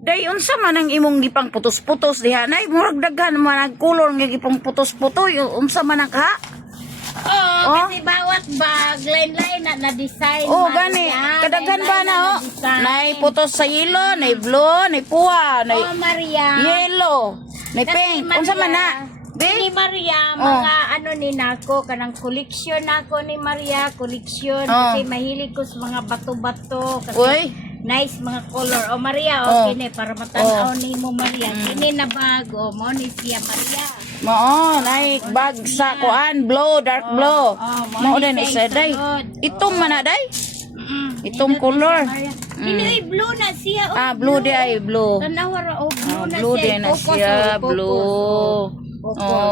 Day unsa man ang imong gipang putos-putos diha nay murag daghan man ang kulor nga gipang putos-puto unsa man ang ka? Kasi bawat bag, line-line na design. Gani. Kadaghan ba na nay putos sa yellow, nay blue, nay puwa, nay Maria. yellow, nay Kasi pink. Maria, Unsa man na? Ni Maria, mga ano ni nako, kanang koleksyon nako ni Maria, koleksyon. Kasi mahilig ko sa mga bato-bato. Kasi Uy. nice mga color. Maria, kini para matanaw ni mo Maria. Kini na bag, mo ni siya Maria. Mao nay bag sa kuan blue, dark blue. Mao din isa day. Itom man na day. Itom color. Kini blue na siya. Blue di ay blue. Tanawara blue na Blue din na siya, blue.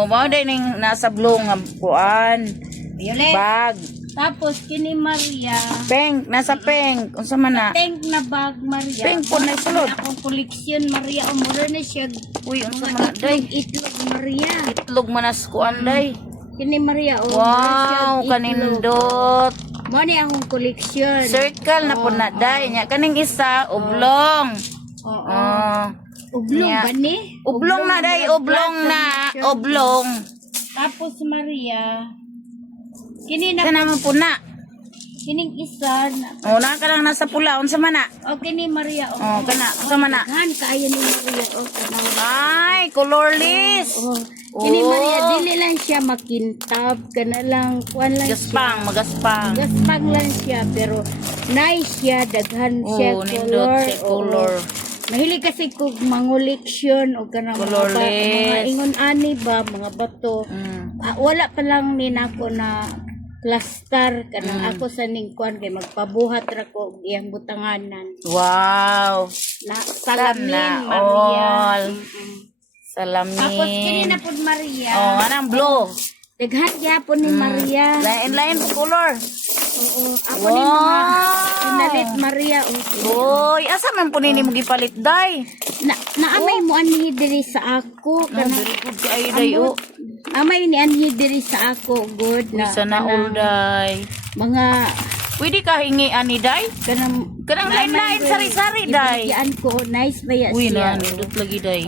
Mao din ning nasa blue nga kuan. Violet. Bag. Tapos kini Maria. Pink, nasa pink. Unsa man na? Pink na bag Maria. Pink po na sulod. Akong koleksyon Maria, mura na siya. Uy, unsa man na day? Itlog Maria. Itlog manas kuan day. Kini Maria, Wow, kanindot. Mo ni akong koleksyon. Circle na po na day. Nya kaning isa oblong. Ublong ba ni? Oblong na day, oblong na, oblong. Tapos Maria, kini na Kana man po na. kining isa na. Na ka lang nasa pula. Unsa man na? Kini Maria. Kana, unsa man na? Han kaayo ni Maria. Kana. Ay, colorless. Kini Maria, dili lang siya makintab, kana lang, kuan lang Gaspang, magaspang. gaspang lang siya, pero nice siya, daghan siya Nindot color. siya color. Mahilig kasi ko mangoleksyon o kanang mga ingon ani ba, mga bato. Wala pa lang ni nako na cluster kanang ako sa ning kuan kay magpabuhat ra ko iyang butanganan. Wow. Na salamin Sana Maria. all. Salamin. Tapos kini na pud Maria. Anang blue. Daghan gyapon ni Maria. Lain-lain po color. Ako ni mga pinalit Maria. Uy, asa man po nini mo gipalit day? Naamay mo anhi diri sa ako. Very good kay day o. Amay ni anhi diri sa ako. Good na. Sana all day. Mga Pwede ka hingi ani day? kanang Lain-lain sari-sari day. ibigyan ko. Nice ba ya Uy siya? na, nindot lagi day.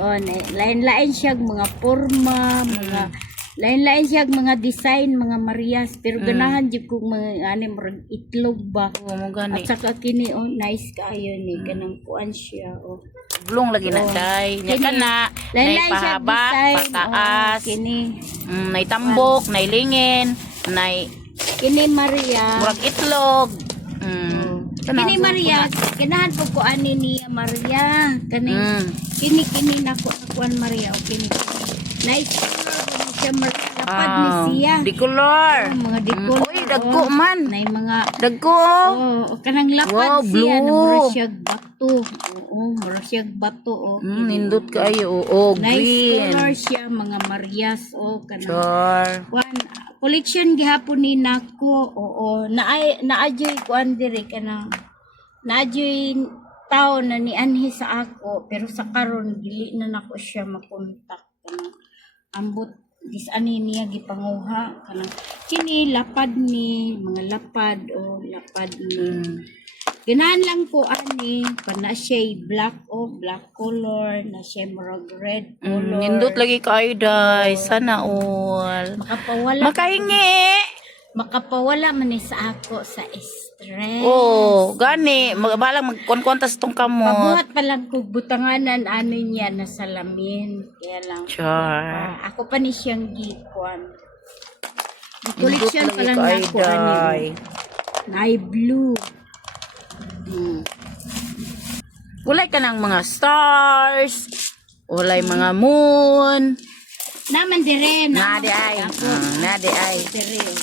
Lain-lain siya mga forma, mga lain-lain siya mga design, mga Marias. Pero ganahan jud ko mga ani murag itlog ba. Mo gani. At saka kini nice kaayo ni kanang kuan siya Blong lagi na day. Nya kana, nay Lain-lain siya pahaba, design. pataas. Kini Nay tambok, nay lingin, nay Maria. murag itlog. Kini Maria, ganahan po ko ani niya Maria. Kini nako kuan Maria o kini. Nice color siya lapad ni siya. Di color. Mga dikolor. Uy, dagko man. Nay mga Dagko. kanang lapad Wow, siya na blue. mura siya bato. Mura siya bato Nindot kaayo. Nice Green. color siya mga Marias kanang Sure. kuan collection gihapon ni nako. Naadyoy kuan diri kanang naadyoy tao na ni anhi sa ako pero sa karon dili na nako siya makontak kanang ambot ani niya gipanguha kanang kini lapad ni mga lapad lapad ni ganahan lang ko ani pana siya black black color na siya murag red color. Nindot lagi kaayo day. Sana all. Makapawala man ni sa ako sa stress. Gani. Balang magkonkontas tong kamot. Pabuhat pa lang kog butanganan ano niya na salamin. Kaya lang. Sure. Ako pa ni siyang gikuan. Collection pa lang Nindot lagi ako kaayo ano. day. Nai blue. Walay ka ng mga stars. Walay mga moon. Naman dire. Nadi ay. Nadi ay. Dire.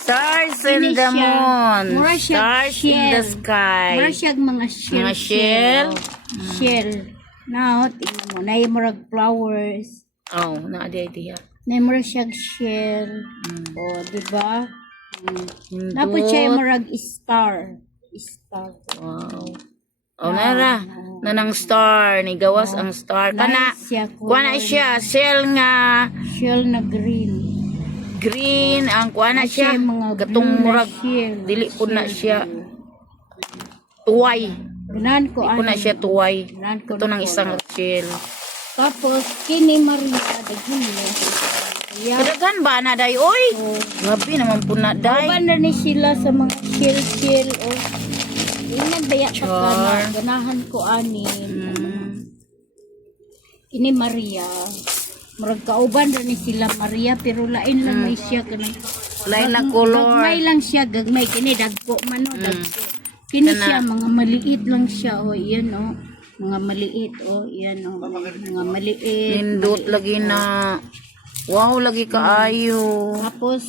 Stars in the moon. Mura siya Stars in the sky. Mura siya mga shell. Mga shell? Shell. Now, tingnan mo. Nai murag flowers. Nadi ay diya. Nai murag siya shell. Diba? Napod siya murag star. Wow. Nara. Nanang star. Ni gawas ang star. Kana. Nice siya. Kuha siya. Shell nga. Shell na green. Green. Ang kuha siya. Mga Gatong blue na murag. shell. Dili po na siya. Tuway. Ganahan ko Iko na ani. siya tuway. Ganahan ko Ito ng na isang color. chill. Tapos kini Maria daghan niya. Yeah. Kadagan ba na day? Oy! Oh. Grabe naman po na day. Uban na ni sila sa mga chill o ilan baya pa ka na Char. ganahan ko ani. Ini Maria. Murag kauban na ni sila Maria pero lain lang may siya kanang Lain na color. gagmay lang siya, gagmay kini dagko man no, dagko. Kini Kana. siya mga maliit lang siya o iyan o. Mga maliit o iyan o. Mga maliit. Nindot lagi na. Wow, lagi kaayo. Tapos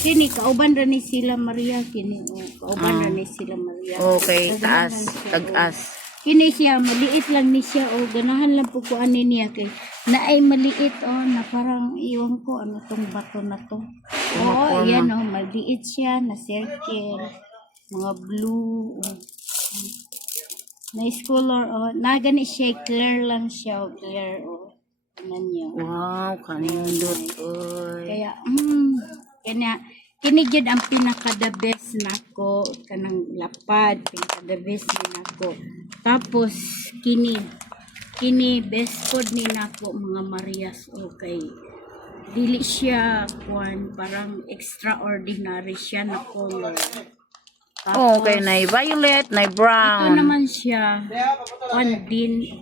kini kauban ra ni sila Maria kini o. Kauban ra ni sila Maria. Okay, Ganahan taas. lang siya, o. Tag-as. Kini siya maliit lang ni siya o ganahan lang po ko ani niya kay na ay maliit o na parang iwan ko ano tong bato na to. Oo, yan o maliit siya na circle. Mga blue. O. Nice color o. Nagani siya clear lang siya o clear o. Ano niya. Wow, kanindot. Oy. Kaya, kanya, kini gyud ang pinaka the best nako kanang lapad, pinaka the best din nako. Tapos kini best food ni nako mga Marias okay. Dili siya kuan parang extraordinary siya na color. Tapos, Okay, na violet, na ito brown. naman siya kuan din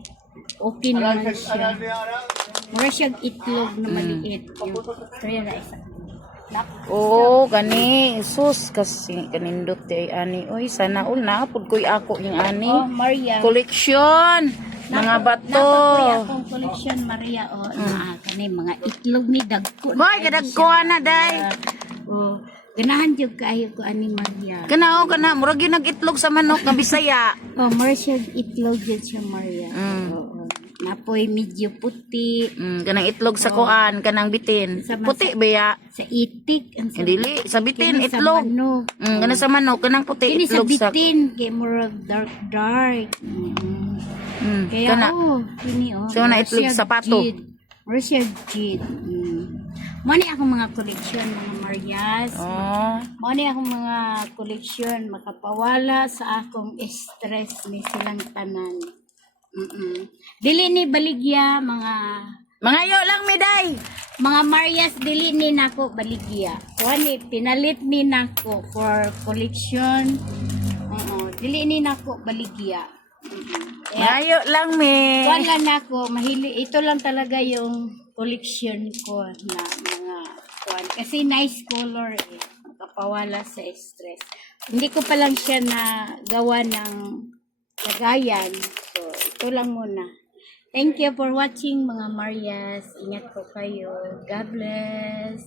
okay naman siya. Mura siyang itlog na maliit. Yung, kaya na isa. Oo, gani. Sus, kasi kanindot ay ani. Uy, sana all naapod ko'y ako yung ani. Oh, Maria. Collection. Mga bato. Napakuya akong collection, Maria. O, kani, mga itlog ni dagko. Hoy, kadagkuha na, day. O, ganahan yung kayo ko ani Maria. Kana o, kana. Murag yun nag-itlog sa manok na Bisaya. O, mura siya itlog yun siya, Maria. Mm. Oo. Napoy medyo puti. Kanang itlog sa kuan, kanang bitin. Sa Puti ba ya? Sa itik. Ang sa, Dili, sa bitin, kini sa itlog. manok. Kana sa manok, kanang puti, Kini sa itlog sa... bitin. Kaya murag dark. Kaya kana. kini So, na itlog sa pato. Russia jade. Mani akong mga collection mga Marias. Oh. Mani akong mga collection makapawala sa akong stress ni silang tanan. Dili ni baligya Mga yo lang, Miday. mga Marias dili ni nako baligya. Kuani pinalit ni nako for collection. Dili ni nako baligya. Mga yo lang, mi. Wala na ako, ito lang talaga yung collection ko na mga kuan. Kasi nice color eh. Makapawala sa stress. Hindi ko pa lang siya na gawa ng lagayan. So, ito lang muna. Thank you for watching mga Marias. Ingat po kayo. God bless.